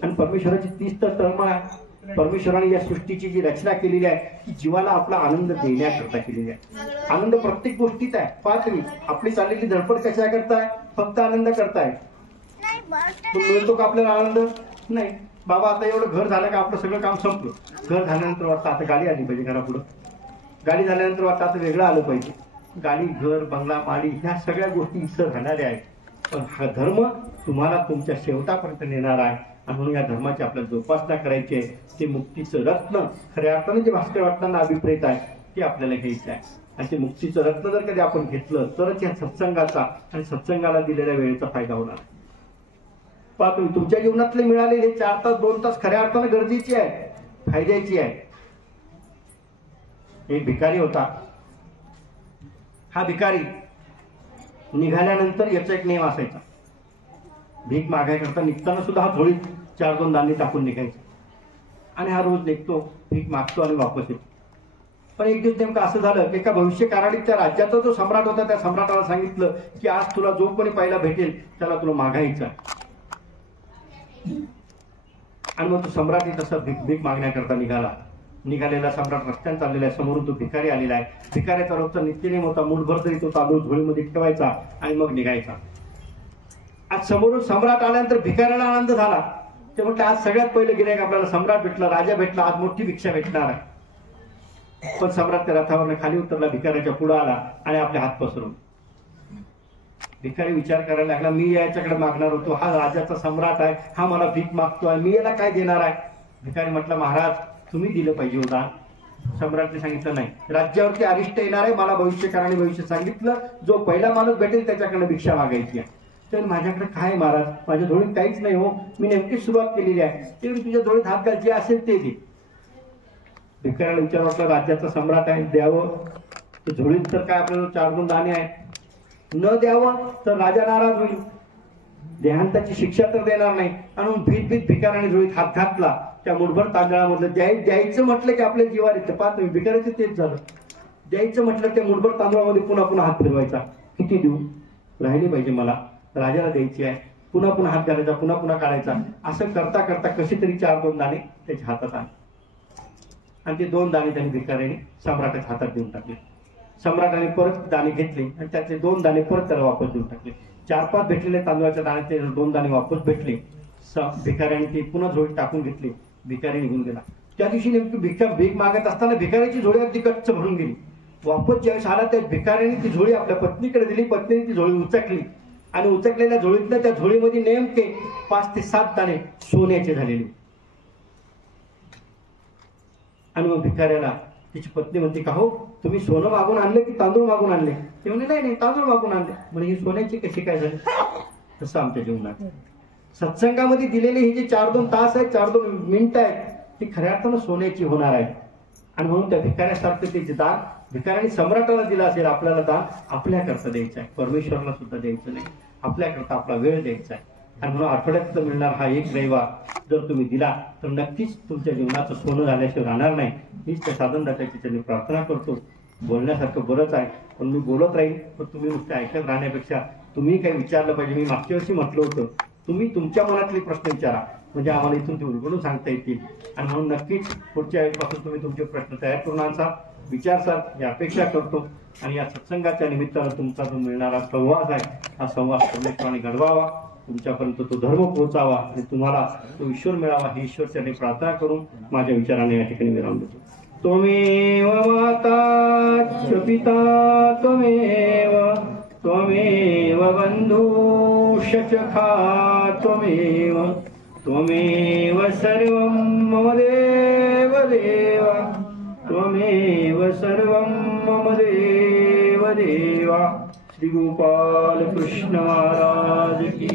आणि परमेश्वराची तीच तर तळमळ आहे. परमेश्वराने या सृष्टीची जी रचना केलेली आहे ती जीवाला आपला आनंद देण्याकरता केलेली आहे. आनंद प्रत्येक गोष्टीत आहे. पहा तुम्ही, आपली चाललेली धडपड कशा करताय? फक्त आनंद करताय. मिळतो का आपल्याला आनंद? नाही. बाबा आता एवढं घर झालं का आपलं सगळं काम संपलं. घर झाल्यानंतर वाटतं आता गाडी आली पाहिजे घरापुढं, गाडी झाल्यानंतर वाटतं आता वेगळं आलं पाहिजे. गाडी, घर, बंगला, माडी ह्या सगळ्या गोष्टी इसर राहणाऱ्या आहेत. पण हा धर्म तुम्हाला तुमच्या शेवटापर्यंत नेणार आहे. आणि म्हणून या धर्माची आपल्याला जोपासना करायची आहे. ते मुक्तीचं रत्न खऱ्या अर्थाने जे भास्कर वाटताना अभिप्रेत आहे ते आपल्याला घ्यायचं आहे. आणि ते मुक्तीचं रत्न जर कधी आपण घेतलं तरच या सत्संगाचा आणि सत्संगाला दिलेल्या वेळेचा फायदा होणार. पहा तुम्ही तुमच्या जीवनातले मिळालेले 4 तास 2 तास खऱ्या अर्थाने गरजेची आहे, फायद्याची आहे. एक भिकारी होता. हा भिकारी निघाल्यानंतर याचा एक नियम असायचा, भीक मागायकरता निघताना सुद्धा हा थोडीत 4-2 दाणे टाकून निघायचा. आणि हा रोज निघतो, भीक मागतो आणि वापस येतो. पण एक दिवस नेमकं असं झालं की एका भविष्यकाळात त्या राज्याचा जो सम्राट होता त्या सम्राटाला सांगितलं की आज तुला जो कोणी पहिला भेटेल त्याला तुला मागायचा. आणि मग तो सम्राटही तसा भीक मागण्याकरता निघालेला सम्राट रस्त्याने चाललेला आहे. समोरून तो भिकारी आलेला आहे. भिकाऱ्याचा रोजचा नित्यनेम होता, मुठभर तरी तो तांदूळ झोळीमध्ये ठेवायचा आणि मग निघायचा. आज समोरून सम्राट आल्यानंतर भिकाऱ्याला आनंद झाला. ते म्हटलं आज सगळ्यात पहिलं गिऱ्हाईक आपल्याला सम्राट भेटला, राजा भेटला, आज मोठी भिक्षा भेटणार आहे. पण सम्राट त्या रथावरनं खाली उतरला, भिकाऱ्याच्या पुढे आला आणि आपले हात पसरून. भिकारी विचार करायला लागला, मी याच्याकडे मागणार होतो, हा राजाचा सम्राट आहे, हा मला भीक मागतोय, मी याला काय देणार आहे. भिकारी म्हटलं महाराज तुम्ही दिलं पाहिजे होता. सम्राटने सांगितलं नाही, राज्यावरती अरिष्ट येणार आहे, मला भविष्यकाळाने भविष्य सांगितलं, जो पहिला माणूस भेटेल त्याच्याकडे भिक्षा मागायची आहे. तर माझ्याकडे काय महाराज, माझ्या झोळीत काहीच नाही हो, मी नेमकी सुरुवात केलेली आहे, ते तुझ्या झोळीत हात घाल, जे असेल ते दे. भिकाऱ्याला विचार वाटला राज्याचा सम्राट आहे, द्यावं तर झोळीत तर काय आपल्याला 4-2 दाणे आहे, न द्यावं तर राजा नाराज होईल, देहांताची शिक्षा तर देणार नाही. आणि भीत भिकाऱ्याने झोळीत हात घातला. त्या मुठभर तांदळामधलं द्यायचं म्हटलं की आपल्या जीवावर येतं. पाहत तुम्ही भिकाऱ्याचं तेच झालं. द्यायचं म्हटलं त्या मुठभर तांदळामध्ये पुन्हा हात फिरवायचा, किती देऊ, राहिली पाहिजे मला, राजाला द्यायची आहे, पुन्हा हात घालायचा, पुन्हा काढायचा. असं करता करता कशी तरी 4-2 दाणे त्याच्या हातात आले. आणि ते 2 दाणे त्यांनी भिकाऱ्याने सम्राटाच्या हातात देऊन टाकले. सम्राटाने परत दाणे घेतले आणि त्याचे 2 दाणे परत त्याला वापस देऊन टाकले. 4-5 भेटलेले तांदळाच्या दाण्याचे 2 दाणे वापस भेटले. भिकाऱ्याने ते पुन्हा झोळीत टाकून घेतले. भिकारी निघून गेला. त्या दिवशी नेमकी भीक मागत असताना भिकाऱ्याची झोळी अगदी गच्च भरून गेली. वापस ज्यावेळेस आला त्या भिकाऱ्याने ती झोळी आपल्या पत्नीकडे दिली. पत्नीने ती झोळी उचकली आणि उचकलेल्या झोळीतल्या त्या झोळीमध्ये नेमके 5 ते 7 दाणे सोन्याचे झालेले. आणि मग भिकाऱ्याला तिची पत्नी म्हणते, का हो तुम्ही सोनं मागून आणले की तांदूळ मागून आणले. ते म्हणजे नाही तांदूळ मागून आणले. म्हणजे ही सोन्याची कशी काय झाली. तसं आमच्या जीवनात सत्संगामध्ये दिलेले हे जे 4-2 तास आहेत, 4-2 मिनिटं आहेत, ती खऱ्या अर्थानं सोन्याची होणार आहे. आणि म्हणून त्या भिकाऱ्यासारखं ते दान भिकाऱ्याने सम्राटाला दिलं असेल, आपल्याला दान आपल्याकरता द्यायचं आहे, परमेश्वराला सुद्धा द्यायचं नाही, आपल्याकरता आपला वेळ द्यायचा आहे. आणि म्हणून आठवड्यात मिळणार हा एक रविवार जर तुम्ही दिला तर नक्कीच तुमच्या जीवनाचं सोनं झाल्याशिवाय राहणार नाही. हीच त्या साधनदात्याची त्यांनी प्रार्थना करतो. बोलण्यासारखं बरंच आहे, पण मी बोलत राहील, पण तुम्ही नुसते ऐकत राहण्यापेक्षा तुम्ही काही विचारलं पाहिजे. मी मागच्या वर्षी म्हटलं होतं, तुम्ही तुमच्या मनातले प्रश्न विचारा, म्हणजे आम्हाला इथून ते उलगडून सांगता येतील. आणि म्हणून नक्कीच पुढच्या वेळेपासून तुम्ही तुमचे प्रश्न तयार करून आणसा, विचारसाल ही अपेक्षा करतो. आणि या सत्संगाच्या निमित्तानं तुमचा जो मिळणारा संवाद आहे, हा संवाद परमेश्वराने घडवावा, तुमच्यापर्यंत तो धर्म पोहोचावा आणि तुम्हाला तो ईश्वर मिळावा ही ईश्वरच्याने प्रार्थना करून माझ्या विचाराने या ठिकाणी विराम देतो. त्वमेव माता च पिता त्वमेव बंधू सखा त्वमेव सर्वं मम देव त्वमेव सर्वं मम देव. श्री गोपाल कृष्ण महाराज की